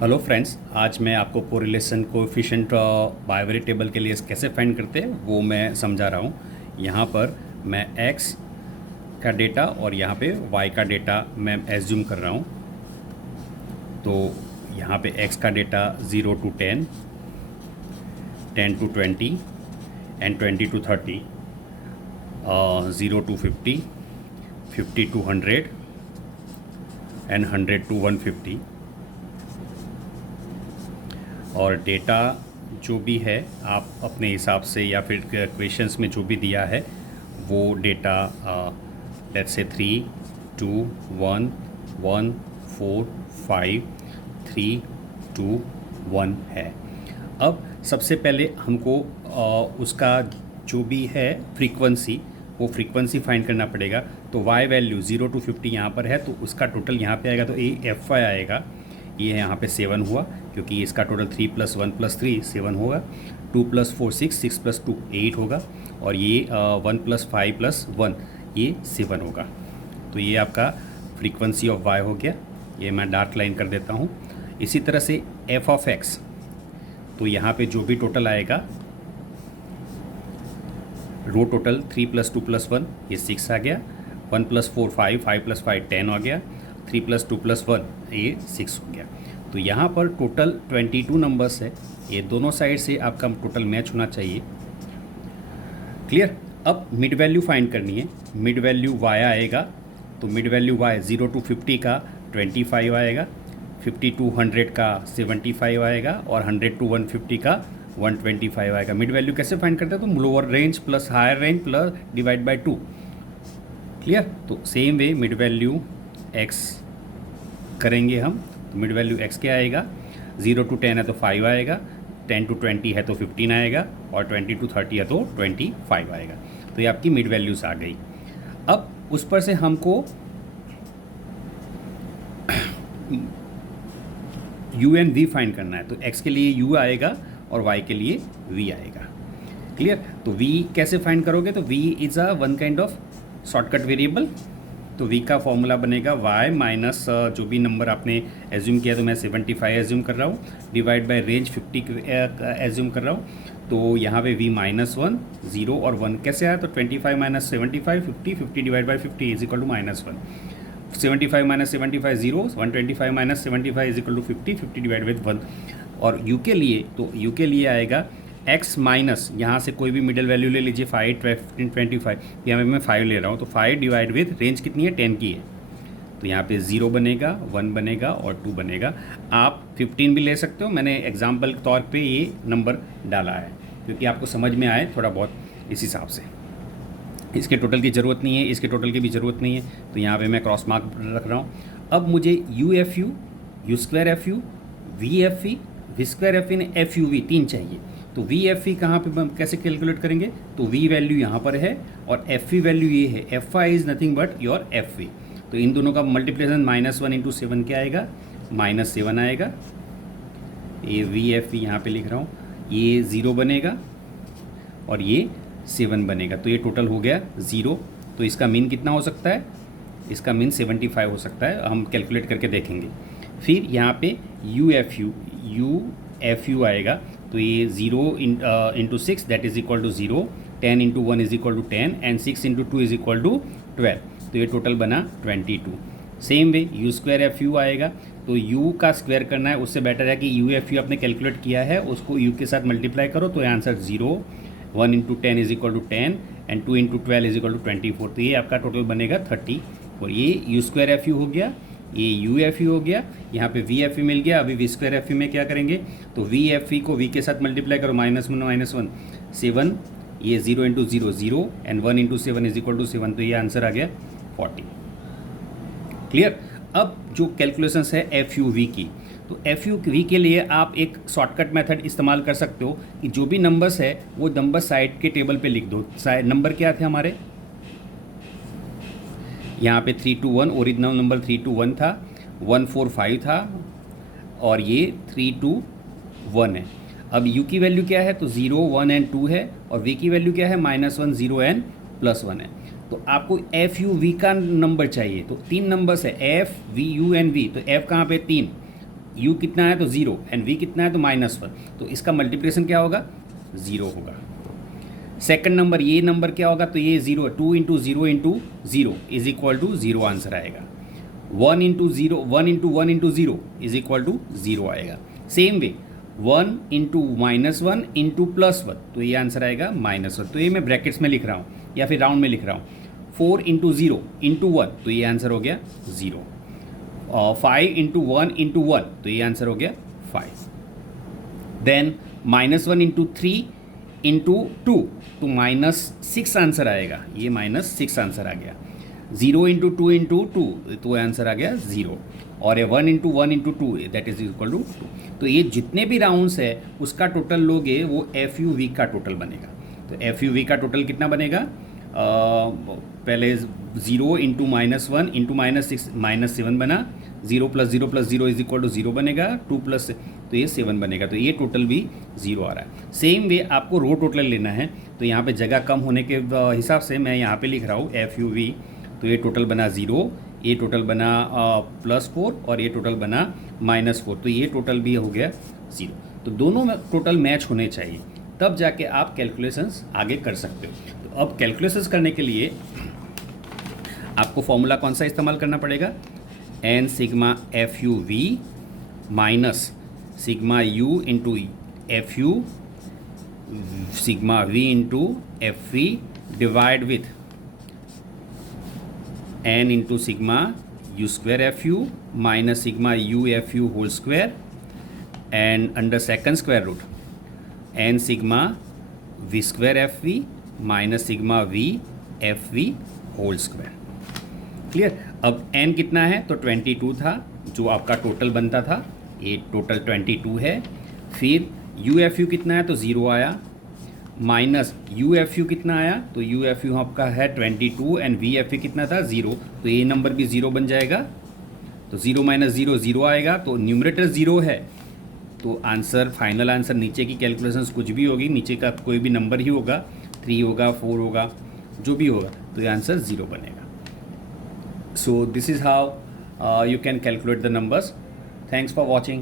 Hello friends, आज मैं आपको कोरिलेशन कोएफिशिएंट बाइवरी टेबल के लिए कैसे फाइंड करते हैं वो मैं समझा रहा हूँ। यहाँ पर मैं x का डेटा और यहाँ पे y का डेटा मैं एज्यूम कर रहा हूँ। तो यहाँ पे x का data 0 to 10, 10 to 20 and 20 to 30, 0 to 50, 50 to 100 and 100 to 150। और डेटा जो भी है आप अपने हिसाब से या फिर क्वेश्चंस में जो भी दिया है वो डेटा लेट्स से 3, 2, 1, 1, 4, 5, 3, 2, 1 है। अब सबसे पहले हमको उसका जो भी है फ्रीक्वेंसी, वो फ्रीक्वेंसी फाइंड करना पड़ेगा। तो y वैल्यू 0 to 50 यहाँ पर है, तो उसका टोटल यहाँ पे आएगा, तो FY आएगा। ये यहाँ पे 7 हुआ क्योंकि इसका टोटल 3 + 1 + 3 7 होगा। 2 + 4 6, 6 + 2 8 होगा। और ये 1 + 5 + 1 ये 7 होगा। तो ये आपका फ्रीक्वेंसी ऑफ y हो गया। ये मैं डार्क लाइन कर देता हूँ। इसी तरह से f ऑफ x, तो यहाँ पे जो भी टोटल आएगा, रो टोटल 3 + 2 + 1 ये 6 आ गया। 1 + 4 5, 5 + 5 10 आ गया। 3 + 2 + 1 ये 6 हो गया। तो यहाँ पर टोटल 22 नंबर्स है। ये दोनों साइड से आपका टोटल मैच होना चाहिए। क्लियर। अब मिड वैल्यू फाइंड करनी है। मिड वैल्यू y आएगा, तो मिड वैल्यू y 0 to 50 का 25 आएगा, 50 to 100 का 75 आएगा और 100 to 150 का 125 आएगा। मिड वैल्यू कैसे फाइंड करते हैं? तो lower range plus higher range plus divide by 2। Clear. तो same way mid value x करेंगे हम। तो मिड वैल्यू x क्या आएगा? 0 to 10 है तो 5 आएगा, 10 to 20 है तो 15 आएगा और 20 to 30 है तो 25 आएगा। तो ये आपकी मिड वैल्यूज आ गई। अब उस पर से हमको u एंड v फाइंड करना है। तो x के लिए u आएगा और y के लिए v आएगा। क्लियर। तो v कैसे फाइंड करोगे? तो v is a one kind of shortcut variable. तो v का फॉर्मूला बनेगा y माइनस जो भी नंबर आपने एज्यूम किया, तो मैं 75 एज्यूम कर रहा हूँ, डिवाइड बाय रेंज 50 एज्यूम कर रहा हूँ। तो यहाँ पे v -1 0 और 1 कैसे आया? तो 25 - 75 50, 50 divide by 50 is equal to -1। 75 - 75 0, 125 - 75 is equal to 50, 50 divide by 1। और u के लिए, तो u के लिए आएगा x माइनस, यहाँ से कोई भी मिडिल वैल्यू ले लीजिए, 5 15 25, यहाँ पे मैं 5 ले रहा हूँ। तो 5 डिवाइड विद रेंज कितनी है? 10 की है। तो यहाँ पे 0 बनेगा, 1 बनेगा और 2 बनेगा। आप 15 भी ले सकते हो। मैंने एग्जाम्पल के तौर पे ये नंबर डाला है क्योंकि आपको समझ में आए थोड़ा बहुत इस हिसाब से। इसके टोटल की ज़रूरत नहीं है, इसके टोटल की भी ज़रूरत नहीं है, तो यहाँ पे मैं क्रॉस मार्क रख रहा हूँ। अब मुझे UFU, U2FU, VFV, V2FV ने FUV 3 चाहिए। तो VFV कहाँ पे हम कैसे कैलकुलेट करेंगे? तो V वैल्यू यहाँ पर है और FV वैल्यू ये है। FI is nothing but your FV। तो इन दोनों का मल्टीप्लिकेशन -1 × 7 क्या आएगा? -7 आएगा। ये VFV यहाँ पे लिख रहा हूँ, ये 0 बनेगा और ये 7 बनेगा। तो ये टोटल हो गया 0। तो इसका मीन कितना हो सकता है? इसका मीन 75 हो सकता है। हम कैलकुलेट करके देखेंगे। फिर यहाँ पे UFU आएगा, तो ये 0 × 6 that is equal to 0, 10 × 1 is equal to 10 and 6 × 2 is equal to 12। तो ये टोटल बना 22। सेम वे U2FU आएगा, तो U का स्क्वायर करना है। उससे बेटर है कि UFU आपने कैलकुलेट किया है उसको U के साथ मल्टीप्लाई करो, तो answer 0, 1 × 10 is equal to 10 and 2 × 12 is equal to 24। तो ये आपका टोटल बनेगा 30। और ये U2FU हो गया, ये UFU हो गया, यहाँ पे VFV मिल गया। अभी V2FV में क्या करेंगे? तो VFV को V के साथ मल्टीप्लाई करो, -1 7, ये 0 × 0 0 एंड 1 × 7 इज इक्वल टू 7। तो ये आंसर आ गया 40। क्लियर। अब जो कैलकुलेशंस है FUV की, तो FUV के लिए आप एक शॉर्टकट मेथड इस्तेमाल कर सकते हो कि जो भी नंबर्स है वो नंबर साइड के टेबल पे लिख दो। नंबर क्या थे हमारे? यहाँ पे 3 to 1, ओरिजिनल नंबर 3 to 1 था, 1 4 5 था और ये 3 to 1 है। अब u की वैल्यू क्या है? तो 0 1 एंड 2 है और v की वैल्यू क्या है? -1 0 एंड +1 है। तो आपको FUV का नंबर चाहिए। तो 3 नंबर्स है, F V U and V। तो F कहाँ पे? 3, u कितना है तो 0 एंड v कितना है तो -1, तो इसका मल्टीप्लिकेशन क्या होगा 0 होगा। सेकंड नंबर, ये नंबर क्या होगा तो ये 0, 2 into 0 into 0 is equal to 0 answer आएगा। 1 into 0, 1 into 1 into 0 is equal to 0 आएगा। सेम वे 1 इंटू -1 इंटू +1, तो ये आंसर आएगा -1, तो ये मैं ब्रैकेट्स में लिख रहा हूँ या फिर राउंड में लिख रहा हूँ। 4 इंटू 0 इंटू 1, तो ये आंसर हो गया 0। 5 इंटू 1 इंटू 1, तो ये आंसर हो गया 5। देन -1 इंटू 3 इंटू 2, तो -6 आंसर आएगा, ये -6 आंसर आ गया। 0 इंटू 2 इंटू 2, तो आंसर आ गया 0। और 1 into 1 into 2, that is equal to 2। तो ये जितने भी राउंड्स है उसका टोटल लोगे वो FUV का टोटल बनेगा। तो FUV का टोटल कितना बनेगा, पहले 0 इंटू -1 इंटू -6 -7 बना, 0 + 0 + 0 इज इक्वल टू 0 बनेगा, 2 + तो ये 7 बनेगा, तो ये टोटल भी 0 आ रहा है। सेम वे आपको रो टोटल लेना है, तो यहाँ पे जगह कम होने के हिसाब से मैं यहाँ पे लिख रहा हूँ FUV, तो ये टोटल बना 0, ये टोटल बना +4 और ये टोटल बना -4, तो ये टोटल भी हो गया 0। तो दोनों में टोटल मैच होने चाहिए, तब जाके आप कैलकुलेशंस आगे कर सकते हो। तो अब कैलकुलेशंस करने के लिए आपको फॉर्मूला कौन सा इस्तेमाल करना पड़ेगा, n sigma FUV minus sigma U into FU sigma V into FV divide with n into sigma U² FU minus sigma U FU whole square and under second square root n sigma V² FV minus sigma V FV whole square. Clear. अब n कितना है तो 22 था जो आपका total बनता था, ये टोटल 22 है। फिर UFU कितना है तो 0 आया, माइनस UFU कितना आया तो UFU आपका है 22 एंड VFU कितना था 0, तो ये नंबर भी 0 बन जाएगा। तो 0 - 0 0 आएगा, तो न्यूमरेटर 0 है, तो आंसर फाइनल आंसर नीचे की कैलकुलेशंस कुछ भी होगी, नीचे का कोई भी नंबर ही होगा, 3 होगा 4 होगा जो भी होगा, तो ये आंसर 0 बनेगा। So this is how you can calculate the numbers. Thanks for watching.